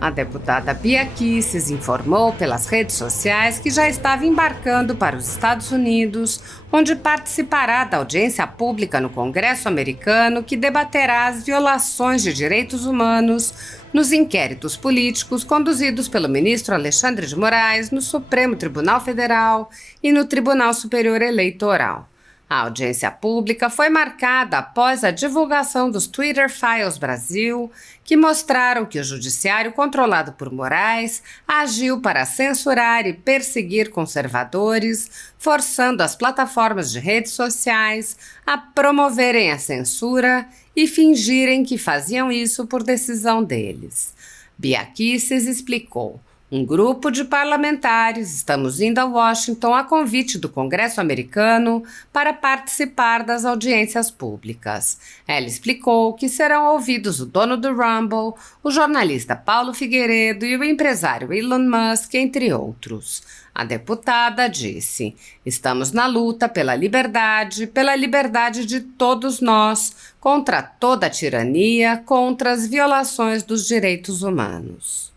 A deputada Bia Kicis informou pelas redes sociais que já estava embarcando para os Estados Unidos, onde participará da audiência pública no Congresso americano que debaterá as violações de direitos humanos nos inquéritos políticos conduzidos pelo ministro Alexandre de Moraes no Supremo Tribunal Federal e no Tribunal Superior Eleitoral. A audiência pública foi marcada após a divulgação dos Twitter Files Brasil, que mostraram que o judiciário controlado por Moraes agiu para censurar e perseguir conservadores, forçando as plataformas de redes sociais a promoverem a censura e fingirem que faziam isso por decisão deles. Bia Kicis explicou: um grupo de parlamentares estamos indo a Washington a convite do Congresso americano para participar das audiências públicas. Ela explicou que serão ouvidos o dono do Rumble, o jornalista Paulo Figueiredo e o empresário Elon Musk, entre outros. A deputada disse: estamos na luta pela liberdade de todos nós, contra toda a tirania, contra as violações dos direitos humanos.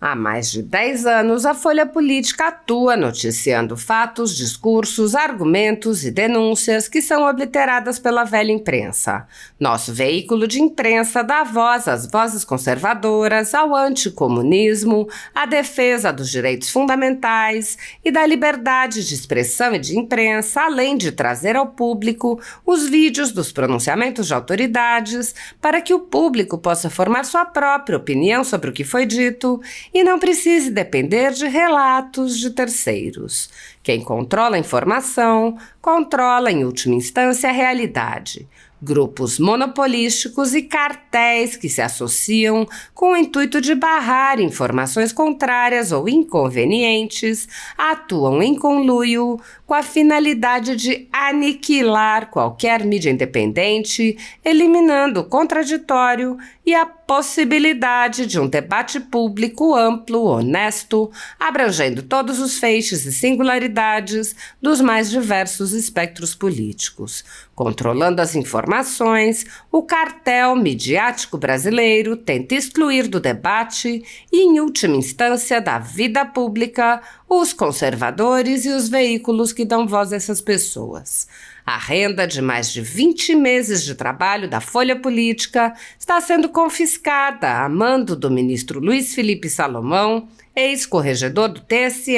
Há mais de 10 anos, a Folha Política atua noticiando fatos, discursos, argumentos e denúncias que são obliteradas pela velha imprensa. Nosso veículo de imprensa dá voz às vozes conservadoras, ao anticomunismo, à defesa dos direitos fundamentais e da liberdade de expressão e de imprensa, além de trazer ao público os vídeos dos pronunciamentos de autoridades para que o público possa formar sua própria opinião sobre o que foi dito e não precise depender de relatos de terceiros. Quem controla a informação, controla em última instância a realidade. Grupos monopolísticos e cartéis que se associam com o intuito de barrar informações contrárias ou inconvenientes atuam em conluio com a finalidade de aniquilar qualquer mídia independente, eliminando o contraditório e a possibilidade de um debate público amplo, honesto, abrangendo todos os feixes e singularidades dos mais diversos espectros políticos. Controlando as informações, o cartel midiático brasileiro tenta excluir do debate e, em última instância, da vida pública, os conservadores e os veículos que dão voz a essas pessoas. A renda de mais de 20 meses de trabalho da Folha Política está sendo confiscada a mando do ministro Luiz Felipe Salomão, ex-corregedor do TSE,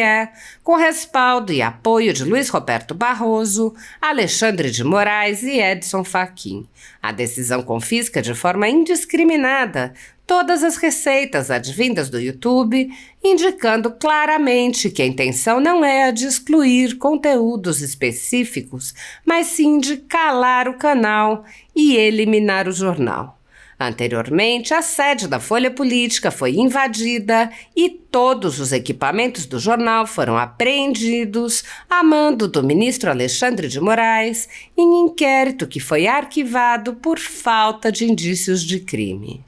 com respaldo e apoio de Luiz Roberto Barroso, Alexandre de Moraes e Edson Fachin. A decisão confisca de forma indiscriminada todas as receitas advindas do YouTube, indicando claramente que a intenção não é a de excluir conteúdos específicos, mas sim de calar o canal e eliminar o jornal. Anteriormente, a sede da Folha Política foi invadida e todos os equipamentos do jornal foram apreendidos a mando do ministro Alexandre de Moraes em inquérito que foi arquivado por falta de indícios de crime.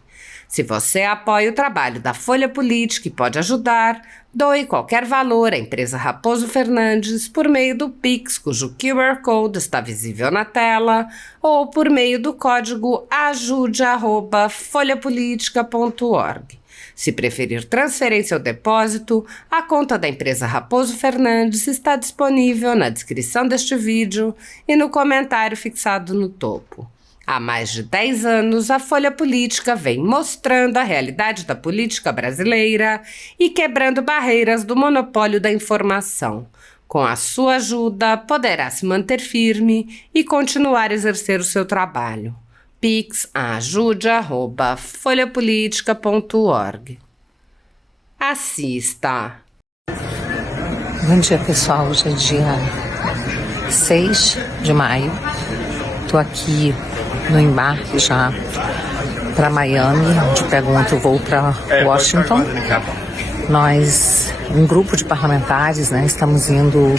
Se você apoia o trabalho da Folha Política e pode ajudar, doe qualquer valor à empresa Raposo Fernandes por meio do Pix, cujo QR Code está visível na tela, ou por meio do código ajude@folhapolitica.org. Se preferir transferência ou depósito, a conta da empresa Raposo Fernandes está disponível na descrição deste vídeo e no comentário fixado no topo. Há mais de 10 anos, a Folha Política vem mostrando a realidade da política brasileira e quebrando barreiras do monopólio da informação. Com a sua ajuda, poderá se manter firme e continuar a exercer o seu trabalho. Pix ajude@folhapolitica.org. Assista! Bom dia, pessoal. Hoje é dia 6 de maio. Estou aqui no embarque já para Miami, onde pego outro voo para Washington. Nós, um grupo de parlamentares, estamos indo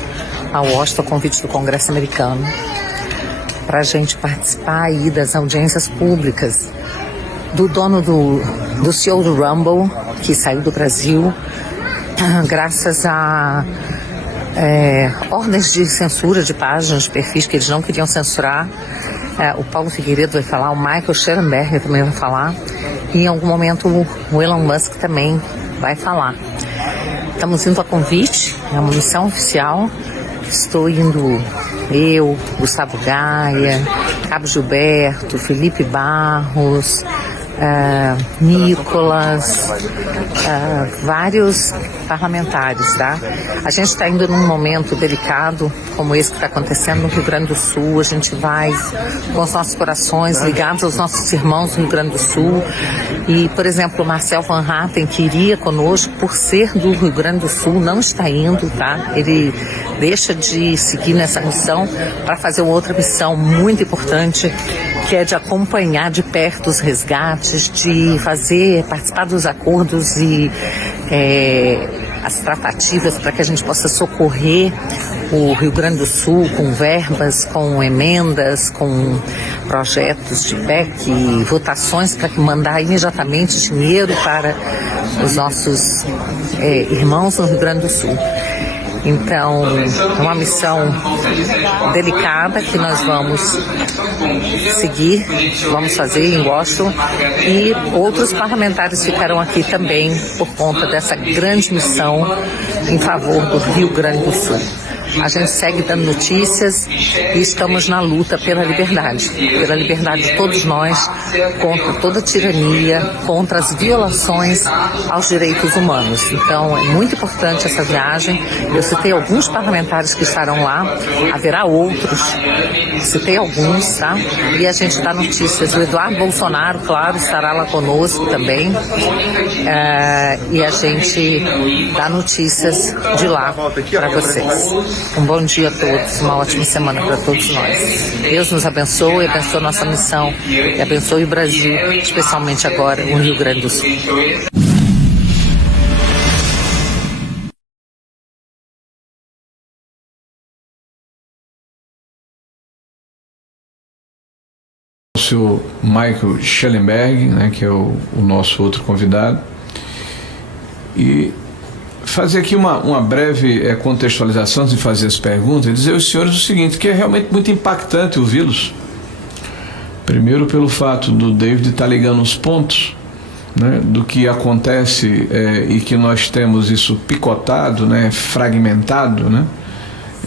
a Washington a convite do Congresso americano para a gente participar aí das audiências públicas do dono do CEO do Rumble, que saiu do Brasil, graças a ordens de censura de páginas, de perfis que eles não queriam censurar. o Paulo Figueiredo vai falar, o Michael Schellenberg também vai falar, e em algum momento o Elon Musk também vai falar. Estamos indo a convite, é uma missão oficial. Estou indo eu, Gustavo Gaia, Cabo Gilberto, Felipe Barros, Nicolas, vários parlamentares, tá? A gente está indo num momento delicado como esse que está acontecendo no Rio Grande do Sul. A gente vai com os nossos corações ligados aos nossos irmãos no Rio Grande do Sul. E, por exemplo, o Marcel Van Hatten, que iria conosco, por ser do Rio Grande do Sul, não está indo, tá? Ele deixa de seguir nessa missão para fazer uma outra missão muito importante, que é de acompanhar de perto os resgates, de participar dos acordos e as tratativas para que a gente possa socorrer o Rio Grande do Sul com verbas, com emendas, com projetos de PEC e votações para mandar imediatamente dinheiro para os nossos irmãos no Rio Grande do Sul. Então, é uma missão delicada que nós vamos seguir, vamos fazer em Washington, e outros parlamentares ficarão aqui também por conta dessa grande missão em favor do Rio Grande do Sul. A gente segue dando notícias e estamos na luta pela liberdade de todos nós, contra toda tirania, contra as violações aos direitos humanos. Então, é muito importante essa viagem. Eu citei alguns parlamentares que estarão lá, haverá outros, citei alguns, tá? E a gente dá notícias. O Eduardo Bolsonaro, claro, estará lá conosco também, e a gente dá notícias de lá para vocês. Um bom dia a todos, uma ótima semana para todos nós. Deus nos abençoe, abençoe nossa missão e abençoe o Brasil, especialmente agora o Rio Grande do Sul. O senhor Michael Schellenberg, né, que é o nosso outro convidado, e fazer aqui uma breve contextualização de fazer as perguntas e dizer aos senhores o seguinte, que é realmente muito impactante ouvi-los. Primeiro pelo fato do David estar ligando os pontos, né, do que acontece e que nós temos isso picotado, né, fragmentado, né?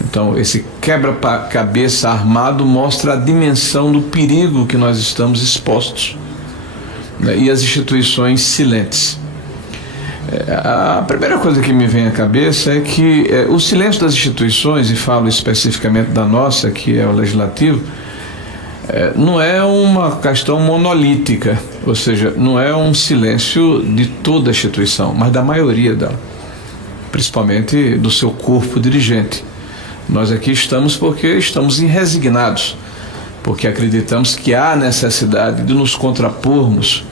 Então esse quebra-cabeça armado mostra a dimensão do perigo que nós estamos expostos, né, e as instituições silentes. A primeira coisa que me vem à cabeça é que o silêncio das instituições, e falo especificamente da nossa, que é o Legislativo, não é uma questão monolítica, ou seja, não é um silêncio de toda a instituição, mas da maioria dela, principalmente do seu corpo dirigente. Nós aqui estamos porque estamos resignados, porque acreditamos que há necessidade de nos contrapormos,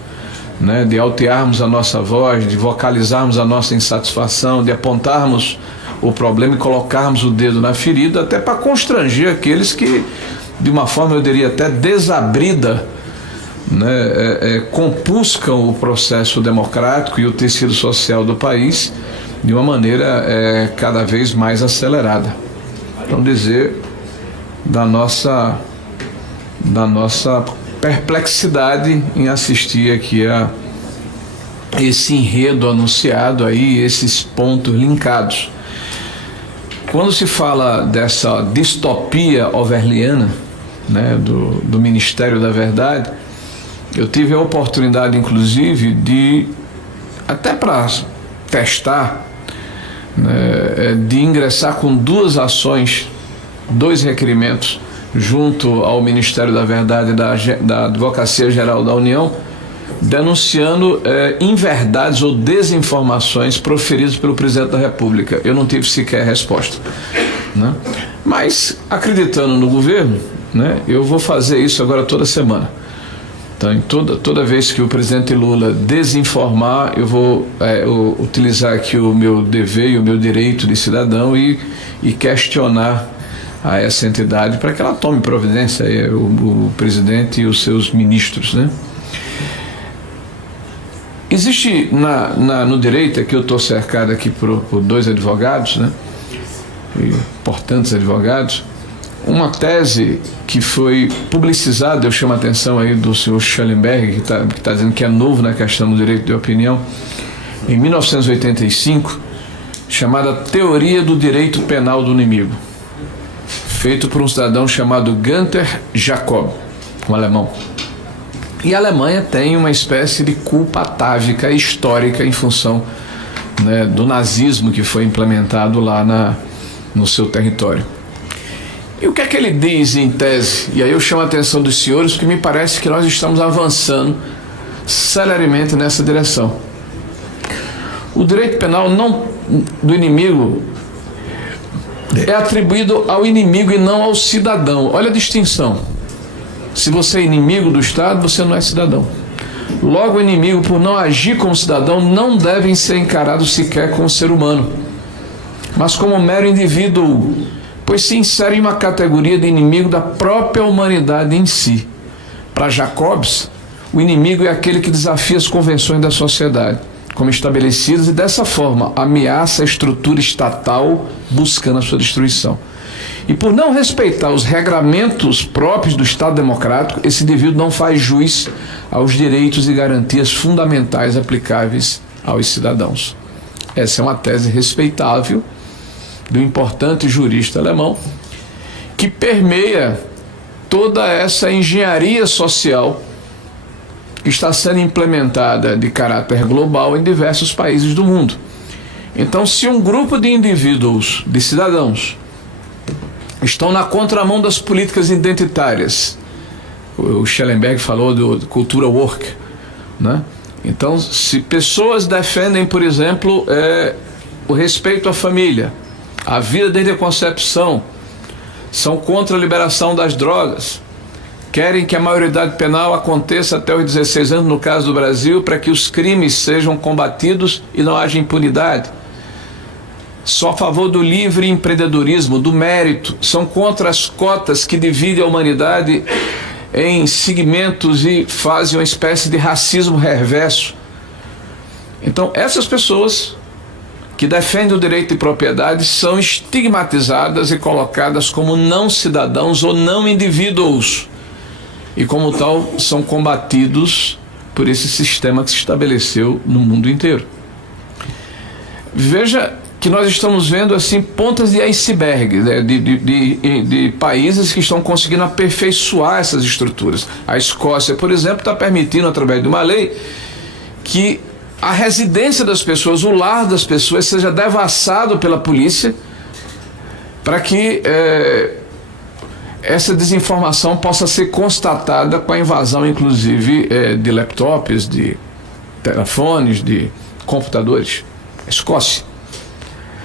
né, de altearmos a nossa voz, de vocalizarmos a nossa insatisfação, de apontarmos o problema e colocarmos o dedo na ferida, até para constranger aqueles que, de uma forma, eu diria até desabrida, né, compuscam o processo democrático e o tecido social do país de uma maneira cada vez mais acelerada. Então, dizer da nossa perplexidade em assistir aqui a esse enredo anunciado aí, esses pontos linkados. Quando se fala dessa distopia orwelliana, né, do Ministério da Verdade, eu tive a oportunidade, inclusive, de, até para testar, né, de ingressar com 2 ações, 2 requerimentos, junto ao Ministério da Verdade da Advocacia Geral da União, denunciando inverdades ou desinformações proferidas pelo Presidente da República. Eu não tive sequer resposta, né? Mas, acreditando no governo, né, eu vou fazer isso agora toda semana. Então, toda vez que o presidente Lula desinformar, eu vou utilizar aqui o meu dever e o meu direito de cidadão e questionar a essa entidade para que ela tome providência, o presidente e os seus ministros, né? Existe no direito, aqui eu estou cercado aqui por 2 advogados, né, importantes advogados, uma tese que foi publicizada, eu chamo a atenção aí do senhor Schellenberg, que tá dizendo que é novo na questão do direito de opinião, em 1985, chamada Teoria do Direito Penal do Inimigo, feito por um cidadão chamado Günther Jacob, um alemão. E a Alemanha tem uma espécie de culpa atávica histórica em função, né, do nazismo que foi implementado lá no seu território. E o que é que ele diz em tese? E aí eu chamo a atenção dos senhores, porque me parece que nós estamos avançando celeremente nessa direção. O direito penal do inimigo é atribuído ao inimigo e não ao cidadão. Olha a distinção. Se você é inimigo do Estado, você não é cidadão. Logo, o inimigo, por não agir como cidadão, não devem ser encarados sequer como ser humano, mas como mero indivíduo, pois se insere em uma categoria de inimigo da própria humanidade em si. Para Jacobs, o inimigo é aquele que desafia as convenções da sociedade, como estabelecidas, e dessa forma ameaça a estrutura estatal buscando a sua destruição. E por não respeitar os regramentos próprios do Estado democrático, esse indivíduo não faz jus aos direitos e garantias fundamentais aplicáveis aos cidadãos. Essa é uma tese respeitável do importante jurista alemão, que permeia toda essa engenharia social que está sendo implementada de caráter global em diversos países do mundo. Então, se um grupo de indivíduos, de cidadãos, estão na contramão das políticas identitárias, o Schellenberg falou do cultura woke, né? Então, se pessoas defendem, por exemplo, o respeito à família, a vida desde a concepção, são contra a liberação das drogas, querem que a maioridade penal aconteça até os 16 anos, no caso do Brasil, para que os crimes sejam combatidos e não haja impunidade. São a favor do livre empreendedorismo, do mérito, são contra as cotas que dividem a humanidade em segmentos e fazem uma espécie de racismo reverso. Então, essas pessoas que defendem o direito de propriedade são estigmatizadas e colocadas como não cidadãos ou não indivíduos, e como tal são combatidos por esse sistema que se estabeleceu no mundo inteiro. Veja que nós estamos vendo assim pontas de iceberg, né, de países que estão conseguindo aperfeiçoar essas estruturas. A Escócia, por exemplo, está permitindo, através de uma lei, que a residência das pessoas, o lar das pessoas, seja devassado pela polícia, para que essa desinformação possa ser constatada com a invasão, inclusive, de laptops, de telefones, de computadores. A Escócia.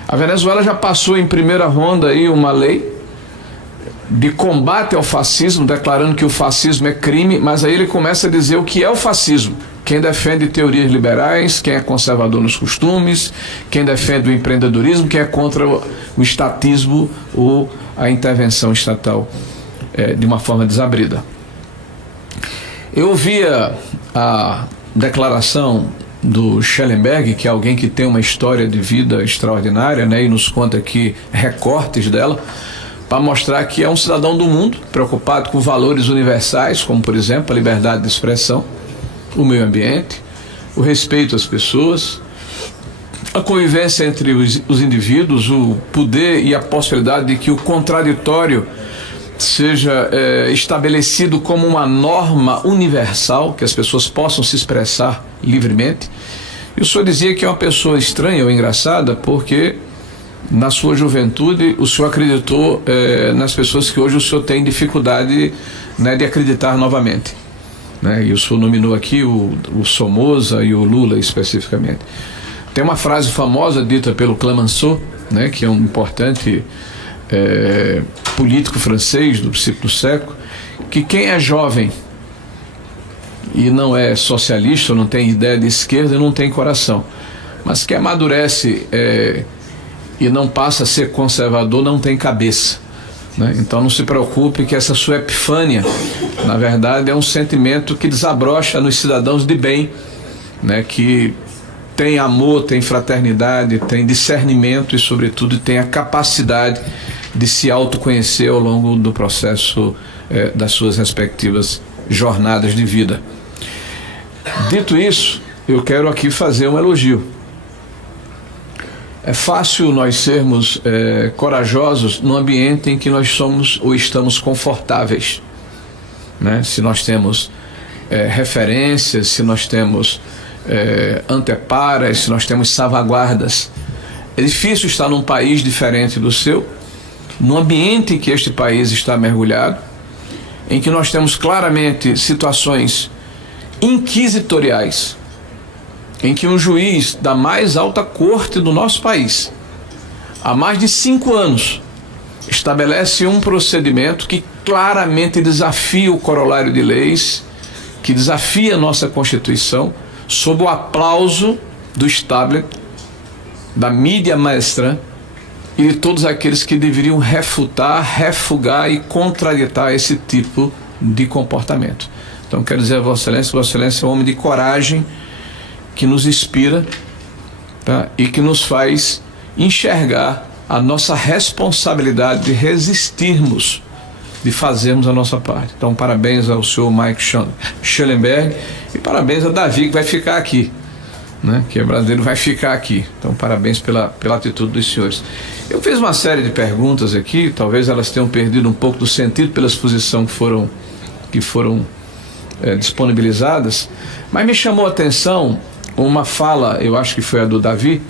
A Venezuela já passou em primeira ronda aí uma lei de combate ao fascismo, declarando que o fascismo é crime, mas aí ele começa a dizer o que é o fascismo. Quem defende teorias liberais, quem é conservador nos costumes, quem defende o empreendedorismo, quem é contra o estatismo ou a intervenção estatal de uma forma desabrida. Eu ouvia a declaração do Schellenberg, que é alguém que tem uma história de vida extraordinária, né, e nos conta aqui recortes dela, para mostrar que é um cidadão do mundo, preocupado com valores universais, como, por exemplo, a liberdade de expressão, o meio ambiente, o respeito às pessoas, a convivência entre os indivíduos, o poder e a possibilidade de que o contraditório seja estabelecido como uma norma universal, que as pessoas possam se expressar livremente. E o senhor dizia que é uma pessoa estranha ou engraçada, porque na sua juventude o senhor acreditou nas pessoas que hoje o senhor tem dificuldade, né, de acreditar novamente, né? E o senhor nominou aqui o Somoza e o Lula especificamente. Tem uma frase famosa dita pelo Clemenceau, né, que é um importante político francês do princípio do século, que quem é jovem e não é socialista, não tem ideia de esquerda, não tem coração, mas que amadurece e não passa a ser conservador, não tem cabeça, né? Então não se preocupe que essa sua epifânia, na verdade, é um sentimento que desabrocha nos cidadãos de bem, né, que tem amor, tem fraternidade, tem discernimento e, sobretudo, tem a capacidade de se autoconhecer ao longo do processo das suas respectivas jornadas de vida. Dito isso, eu quero aqui fazer um elogio. É fácil nós sermos corajosos no ambiente em que nós somos ou estamos confortáveis, né? Se nós temos referências, se nós temos anteparas, se nós temos salvaguardas. É difícil estar num país diferente do seu, no ambiente em que este país está mergulhado, em que nós temos claramente situações inquisitoriais, em que um juiz da mais alta corte do nosso país, há mais de 5 anos, estabelece um procedimento que claramente desafia o corolário de leis, que desafia a nossa Constituição, sob o aplauso do establishment, da mídia maestra e de todos aqueles que deveriam refutar, refugar e contraditar esse tipo de comportamento. Então quero dizer a Vossa Excelência é um homem de coragem, que nos inspira, tá? E que nos faz enxergar a nossa responsabilidade de resistirmos, de fazermos a nossa parte. Então parabéns ao senhor Mike Schellenberg e parabéns a Davi, que vai ficar aqui, né? Que é brasileiro, vai ficar aqui. Então parabéns pela atitude dos senhores. Eu fiz uma série de perguntas aqui, talvez elas tenham perdido um pouco do sentido pela exposição que foram disponibilizadas, mas me chamou a atenção uma fala, eu acho que foi a do Davi,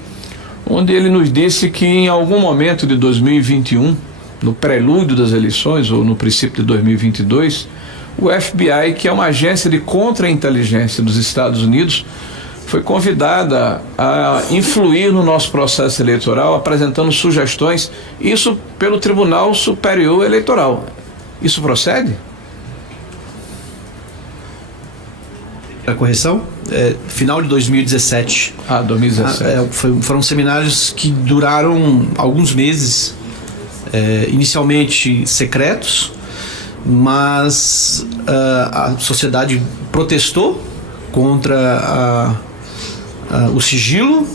onde ele nos disse que em algum momento de 2021, no prelúdio das eleições, ou no princípio de 2022, o FBI, que é uma agência de contra-inteligência dos Estados Unidos, foi convidada a influir no nosso processo eleitoral, apresentando sugestões, isso pelo Tribunal Superior Eleitoral. Isso procede? A correção, final de 2017. 2017. Foram seminários que duraram alguns meses, inicialmente secretos, mas a sociedade protestou contra o sigilo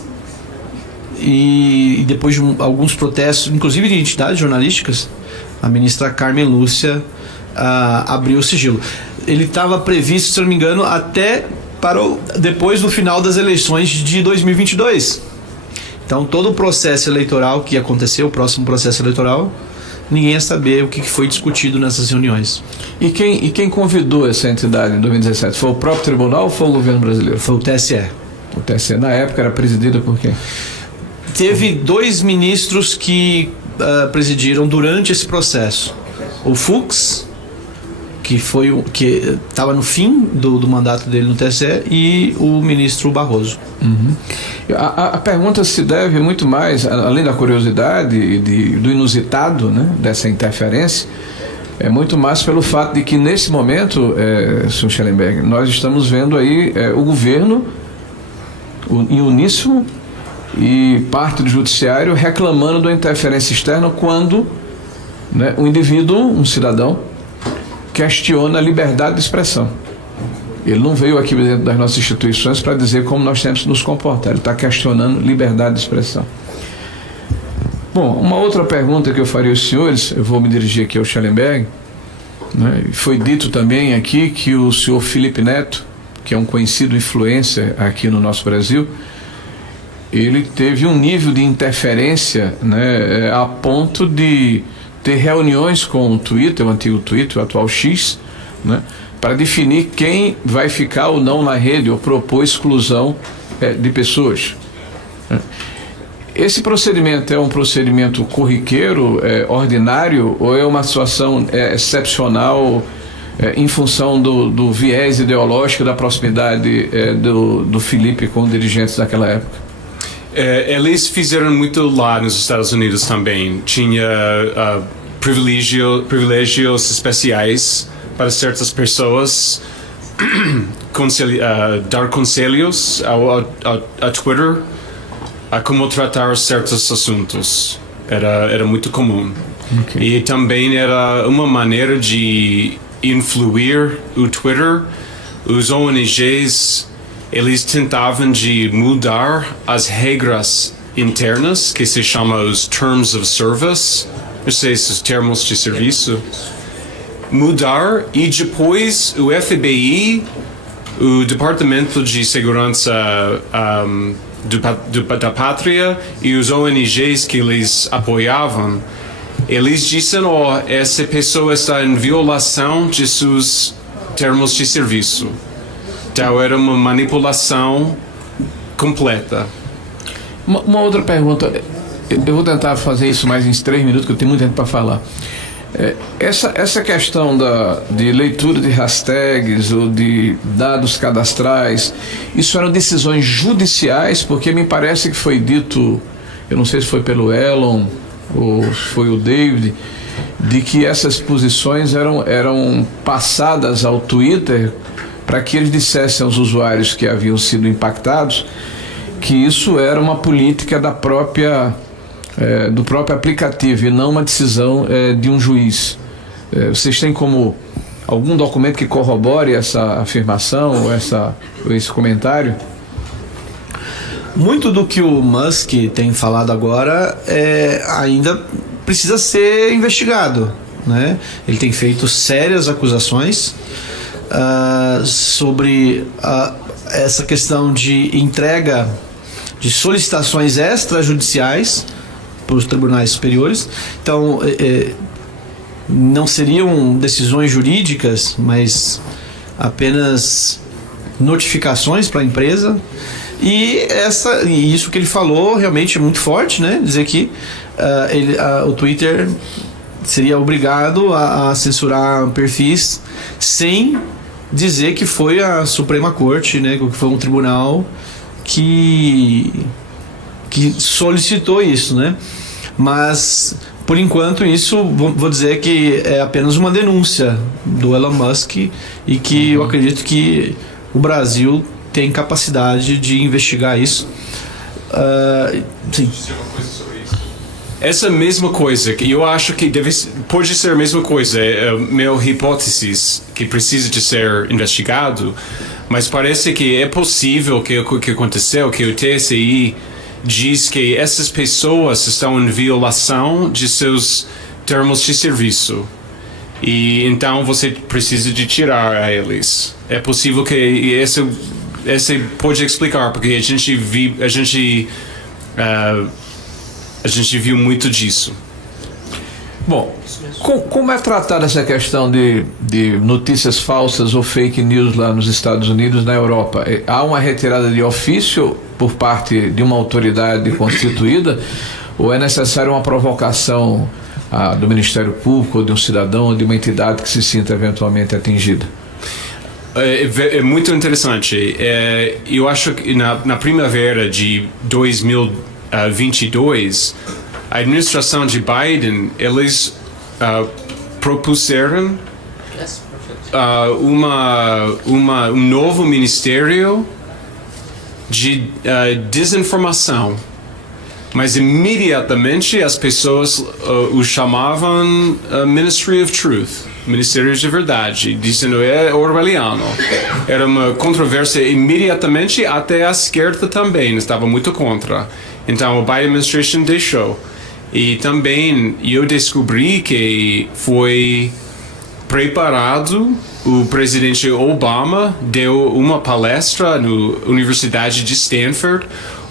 e depois de alguns protestos, inclusive de entidades jornalísticas, a ministra Carmen Lúcia abriu o sigilo. Ele estava previsto, se não me engano, até depois do final das eleições de 2022. Então todo o processo eleitoral que aconteceu, o próximo processo eleitoral, ninguém ia saber o que foi discutido nessas reuniões. E quem convidou essa entidade em 2017? Foi o próprio tribunal ou foi o governo brasileiro? Foi o TSE. O TSE na época era presidido por quem? Teve 2 ministros que presidiram durante esse processo. O Fux, que estava no fim do mandato dele no TSE, e o ministro Barroso. Uhum. A pergunta se deve muito mais, além da curiosidade e do inusitado, né, dessa interferência, é muito mais pelo fato de que nesse momento, Sr. Schellenberg, nós estamos vendo aí o governo em uníssono e parte do judiciário reclamando da interferência externa quando, né, um indivíduo, um cidadão, questiona a liberdade de expressão. Ele não veio aqui dentro das nossas instituições para dizer como nós temos que nos comportar. Ele está questionando liberdade de expressão. Bom, uma outra pergunta que eu faria aos senhores, eu vou me dirigir aqui ao Schellenberg, né? Foi dito também aqui que o senhor Felipe Neto, que é um conhecido influencer aqui no nosso Brasil, ele teve um nível de interferência, né, a ponto de ter reuniões com o Twitter, o antigo Twitter, o atual X, né, para definir quem vai ficar ou não na rede ou propor exclusão de pessoas. Esse procedimento é um procedimento corriqueiro, ordinário, ou é uma situação excepcional em função do viés ideológico, da proximidade do Felipe com dirigentes daquela época? Eles fizeram muito lá nos Estados Unidos também. Tinha privilégios especiais para certas pessoas, dar conselhos a Twitter a como tratar certos assuntos. Era muito comum. Okay. E também era uma maneira de influir o Twitter. Os ONGs, eles tentavam de mudar as regras internas, que se chama os Terms of Service, não sei, esses termos de serviço, mudar e depois o FBI, o Departamento de Segurança da Pátria e os ONGs que eles apoiavam, eles disseram, essa pessoa está em violação de seus termos de serviço. Então era uma manipulação completa. Uma outra pergunta, eu vou tentar fazer isso mais em 3 minutos, que eu tenho muito tempo para falar. Essa questão de leitura de hashtags ou de dados cadastrais, isso eram decisões judiciais, porque me parece que foi dito, eu não sei se foi pelo Elon ou foi o David, de que essas posições eram passadas ao Twitter para que eles dissessem aos usuários que haviam sido impactados que isso era uma política do próprio aplicativo e não uma decisão de um juiz. Vocês têm como algum documento que corrobore essa afirmação ou esse comentário? Muito do que o Musk tem falado agora ainda precisa ser investigado, né? Ele tem feito sérias acusações sobre essa questão de entrega de solicitações extrajudiciais para os tribunais superiores. Então, não seriam decisões jurídicas, mas apenas notificações para a empresa. E isso que ele falou realmente é muito forte, né? Dizer que o Twitter seria obrigado a censurar perfis sem dizer que foi a Suprema Corte, né? Que foi um tribunal que solicitou isso, né? Mas por enquanto isso vou dizer que é apenas uma denúncia do Elon Musk e que eu acredito que o Brasil tem capacidade de investigar isso. Sim. Essa mesma coisa, que eu acho que pode ser a mesma coisa, minha hipótese que precisa de ser investigado, mas parece que é possível que o que aconteceu, que o TSI diz que essas pessoas estão em violação de seus termos de serviço e então você precisa de tirar eles. É possível que esse pode explicar, porque a gente viu muito disso. Bom, como é tratada essa questão de notícias falsas ou fake news lá nos Estados Unidos, na Europa? Há uma retirada de ofício por parte de uma autoridade constituída ou é necessário uma provocação do Ministério Público ou de um cidadão ou de uma entidade que se sinta eventualmente atingida? É muito interessante. Eu acho que na primavera de 2022, a administração de Biden, eles propuseram um novo ministério de desinformação. Mas imediatamente as pessoas o chamavam Ministry of Truth, Ministério de Verdade, dizendo é orwelliano. Era uma controvérsia imediatamente, até a esquerda também estava muito contra. Então a Biden administration deixou. E também eu descobri que foi preparado, o presidente Obama deu uma palestra na Universidade de Stanford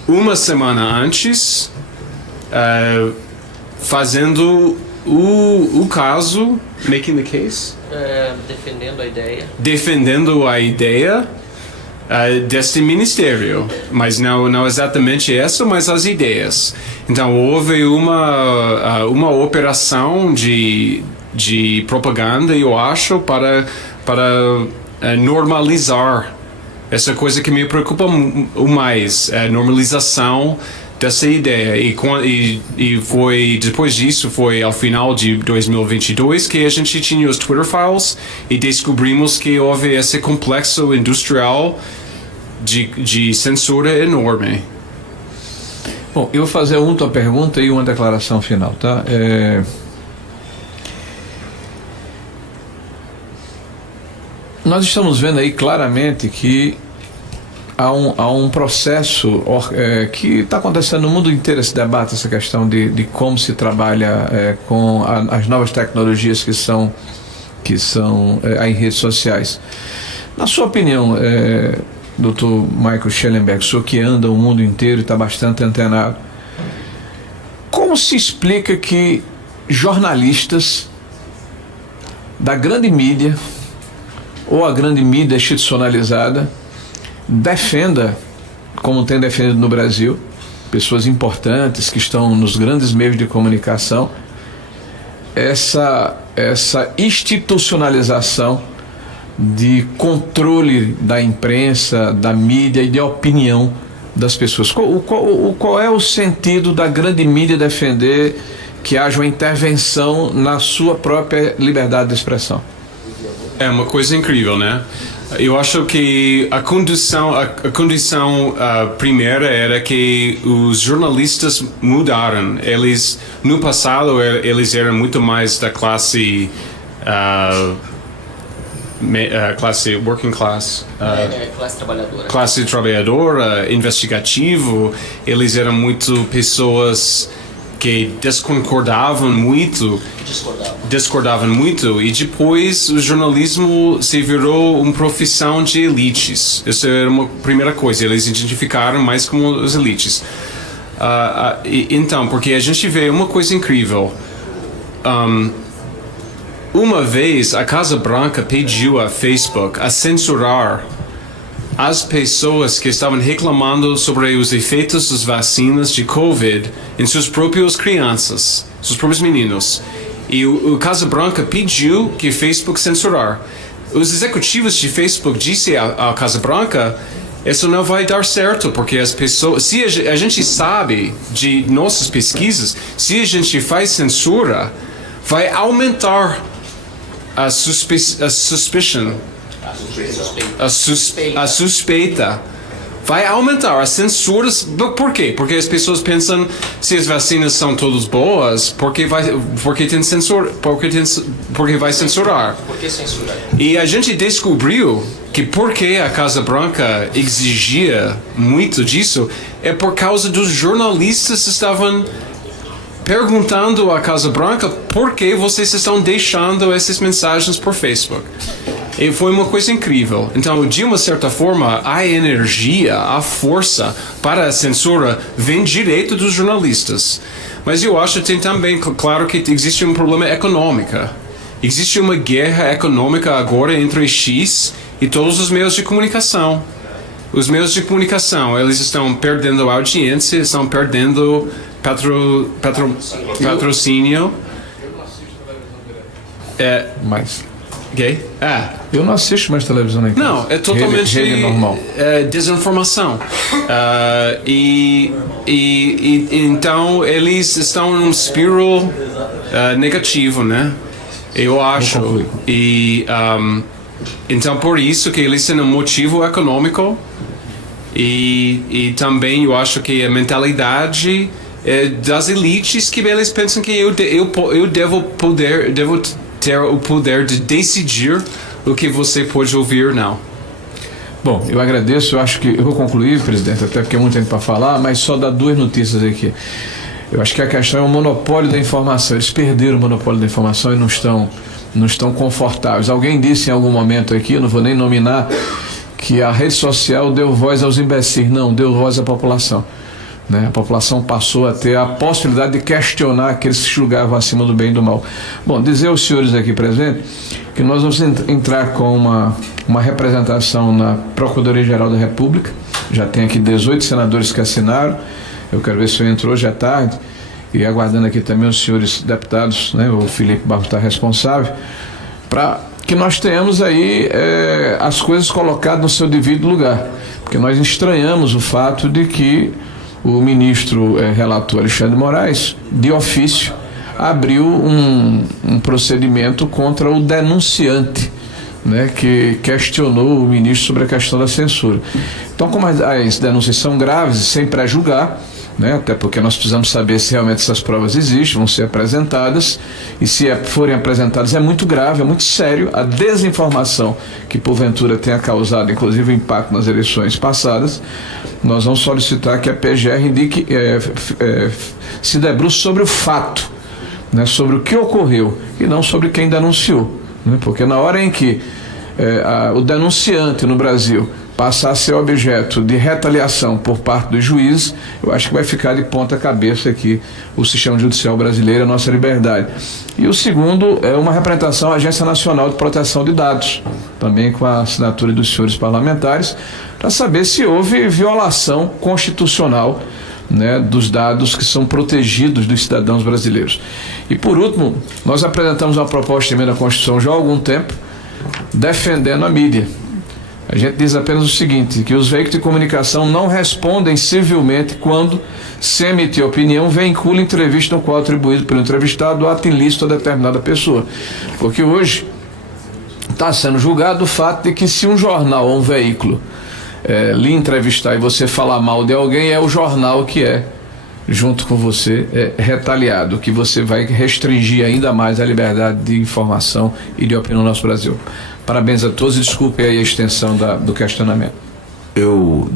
uma semana antes, fazendo o caso, making the case, defendendo a ideia deste ministério, mas não exatamente isso, mas as ideias. Então houve uma operação de propaganda, eu acho, para normalizar essa coisa que me preocupa mais, a normalização dessa ideia. E foi depois disso, foi ao final de 2022 que a gente tinha os Twitter Files e descobrimos que houve esse complexo industrial de censura enorme. Bom, eu vou fazer uma última pergunta e uma declaração final, tá? Nós estamos vendo aí claramente que há um processo que está acontecendo no mundo inteiro, esse debate, essa questão de como se trabalha com as novas tecnologias que são em redes sociais. Na sua opinião, Dr. Michael Schellenberg, o senhor que anda o mundo inteiro e está bastante antenado, como se explica que jornalistas da grande mídia ou a grande mídia institucionalizada defenda, como tem defendido no Brasil, pessoas importantes que estão nos grandes meios de comunicação, essa institucionalização de controle da imprensa, da mídia e de opinião das pessoas? Qual é o sentido da grande mídia defender que haja uma intervenção na sua própria liberdade de expressão? É uma coisa incrível, né? Eu acho que a condição primeira era que os jornalistas mudaram. Eles, no passado, eles eram muito mais da classe working class, classe trabalhadora, investigativo. Eles eram muito pessoas que discordavam muito, e depois o jornalismo se virou uma profissão de elites. Essa era uma primeira coisa, eles identificaram mais como as elites. Então, porque a gente vê uma coisa incrível. Uma vez a Casa Branca pediu a Facebook a censurar as pessoas que estavam reclamando sobre os efeitos das vacinas de Covid em suas próprias crianças, seus próprios meninos. E o Casa Branca pediu que Facebook censurar. Os executivos de Facebook disseram à Casa Branca: isso não vai dar certo, porque as pessoas, se a gente sabe de nossas pesquisas, se a gente faz censura, vai aumentar a suspeita. Vai aumentar as censuras. Por quê? Porque as pessoas pensam, se as vacinas são todas boas, porque vai censurar. Por que censurar? E a gente descobriu que porque a Casa Branca exigia muito disso é por causa dos jornalistas que estavam perguntando à Casa Branca por que vocês estão deixando essas mensagens por Facebook. E foi uma coisa incrível. Então, de uma certa forma, a energia, a força para a censura vem direito dos jornalistas. Mas eu acho que tem também, claro, que existe um problema econômico. Existe uma guerra econômica agora entre X e todos os meios de comunicação. Os meios de comunicação, eles estão perdendo audiência, estão perdendo patrocínio. Mas... Gay? Eu não assisto mais televisão em casa. Não, é totalmente rede normal. Desinformação. Então eles estão num spiral negativo, né? Eu acho. Então por isso que eles têm um motivo econômico e também eu acho que a mentalidade das elites que eles pensam que eu devo ter o poder de decidir o que você pode ouvir ou não. Bom, eu agradeço, eu acho que eu vou concluir, presidente, até porque é muito tempo para falar, mas só dar duas notícias aqui. Eu acho que a questão é o monopólio da informação. Eles perderam o monopólio da informação e não estão confortáveis. Alguém disse em algum momento aqui, eu não vou nem nominar, que a rede social deu voz aos imbecis. Não, deu voz à população. A população passou a ter a possibilidade de questionar aqueles que se julgavam acima do bem e do mal. Bom, dizer aos senhores aqui presentes que nós vamos entrar com uma representação na Procuradoria-Geral da República. Já tem aqui 18 senadores que assinaram. Eu quero ver se eu entro hoje à tarde, e aguardando aqui também os senhores deputados, o Felipe Barros está responsável, para que nós tenhamos aí as coisas colocadas no seu devido lugar. Porque nós estranhamos o fato de que o ministro relator Alexandre de Moraes, de ofício, abriu um procedimento contra o denunciante, que questionou o ministro sobre a questão da censura. Então, como as denúncias são graves e sem pré-julgar, né? Até porque nós precisamos saber se realmente essas provas existem, vão ser apresentadas, e se forem apresentadas é muito grave, é muito sério a desinformação que porventura tenha causado inclusive impacto nas eleições passadas. Nós vamos solicitar que a PGR indique, se debruce sobre o fato, né? Sobre o que ocorreu e não sobre quem denunciou, né? Porque na hora em que o denunciante no Brasil passar a ser objeto de retaliação por parte dos juízes, eu acho que vai ficar de ponta cabeça aqui o sistema judicial brasileiro, a nossa liberdade. E o segundo é uma representação à Agência Nacional de Proteção de Dados, também com a assinatura dos senhores parlamentares, para saber se houve violação constitucional, né, dos dados que são protegidos dos cidadãos brasileiros. E por último, nós apresentamos uma proposta de emenda à Constituição já há algum tempo, defendendo a mídia. A gente diz apenas o seguinte, que os veículos de comunicação não respondem civilmente quando, sem emitir opinião, veicula entrevista no qual atribuído pelo entrevistado ato ilícito a determinada pessoa. Porque hoje está sendo julgado o fato de que se um jornal ou um veículo lhe entrevistar e você falar mal de alguém, é o jornal que junto com você, retaliado, que você vai restringir ainda mais a liberdade de informação e de opinião no nosso Brasil. Parabéns a todos e desculpe aí a extensão do questionamento.